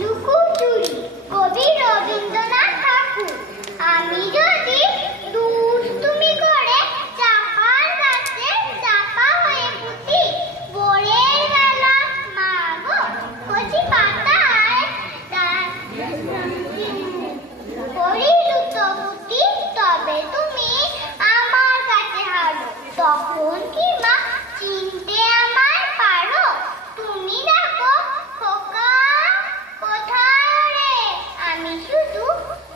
লুকোচুরি কবি রবীন্দ্রনাথ ঠাকুর। আমি যদি দুষ্টুমি করে চাপার গাছে চাপা হয়ে পুঁতি, ভোরের বেলা মা গো কচি পাতায় করি লুকোপুটি, তবে তুমি আমার কাছে হারো। তখন কি মা চিনতে আমায় পারো? তুমি দেখো খোকা কোথায় রে, আমি শুধু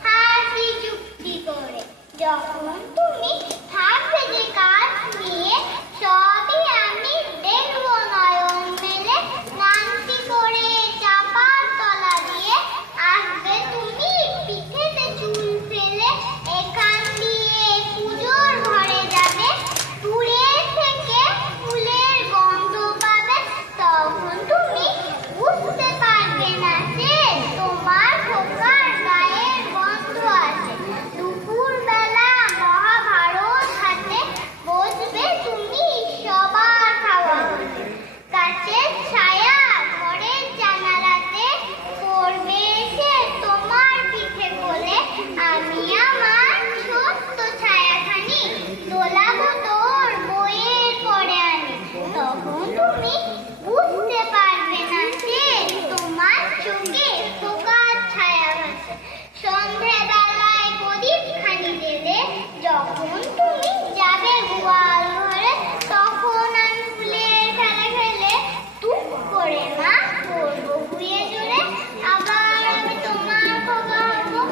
হাসি চুক্তি করে। যখন তুমি থাকবে যে কাজ নিয়ে, সবই আমি দেখবো নয়ন মেলে। নানটি করে চাপার তলা দিয়ে আসবে তুমি পিঠেতে চুল ফেলে। এখান দিয়ে পুজোর ঘরে যাবে, দূরে থেকে ফুলের গন্ধ পাবে। তখন তুমি বুঝতে পারবে না যে তোমার খোকার গায়ের গন্ধ আছে। দুপুর বেলা মহাভারত হাতে বসবে তুমি সবার খাওয়া হতে। গাছের ছায়া ঘরের জানালাতে পড়বে এসে তোমার পিঠে কোলে। আমি আমার ছোট্ট ছায়াখানি দোলাবো তোর বইয়ের পরে আনি। তখন তুমি বুঝতে পারবে না যে তোমার চোখে খোকার ছায়া ভাসে। সন্ধ্যেবেলায় প্রদীপ খানি জেলে যখন তুমি যাবে গোয়াল ঘরে, তখন আমি ফুলের খেলা খেলে টুক করে মা করবো ঘুরিয়ে জোরে। আবার আমি তোমার খোকা হবো,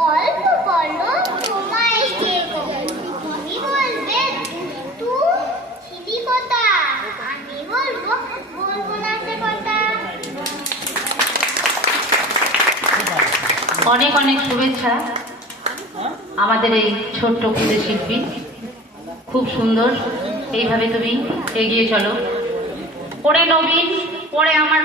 গল্প বলো তোমায় কে গো। তুমি বলবে তু ছিলি কথা, আমি বলবো বলবো না সে কথা। অনেক অনেক শুভেচ্ছা আমাদের এই ছোট্ট ক্ষুদে শিল্পী। খুব সুন্দর, এইভাবে তুমি এগিয়ে চলো। ওরে নবীন, ওরে আমার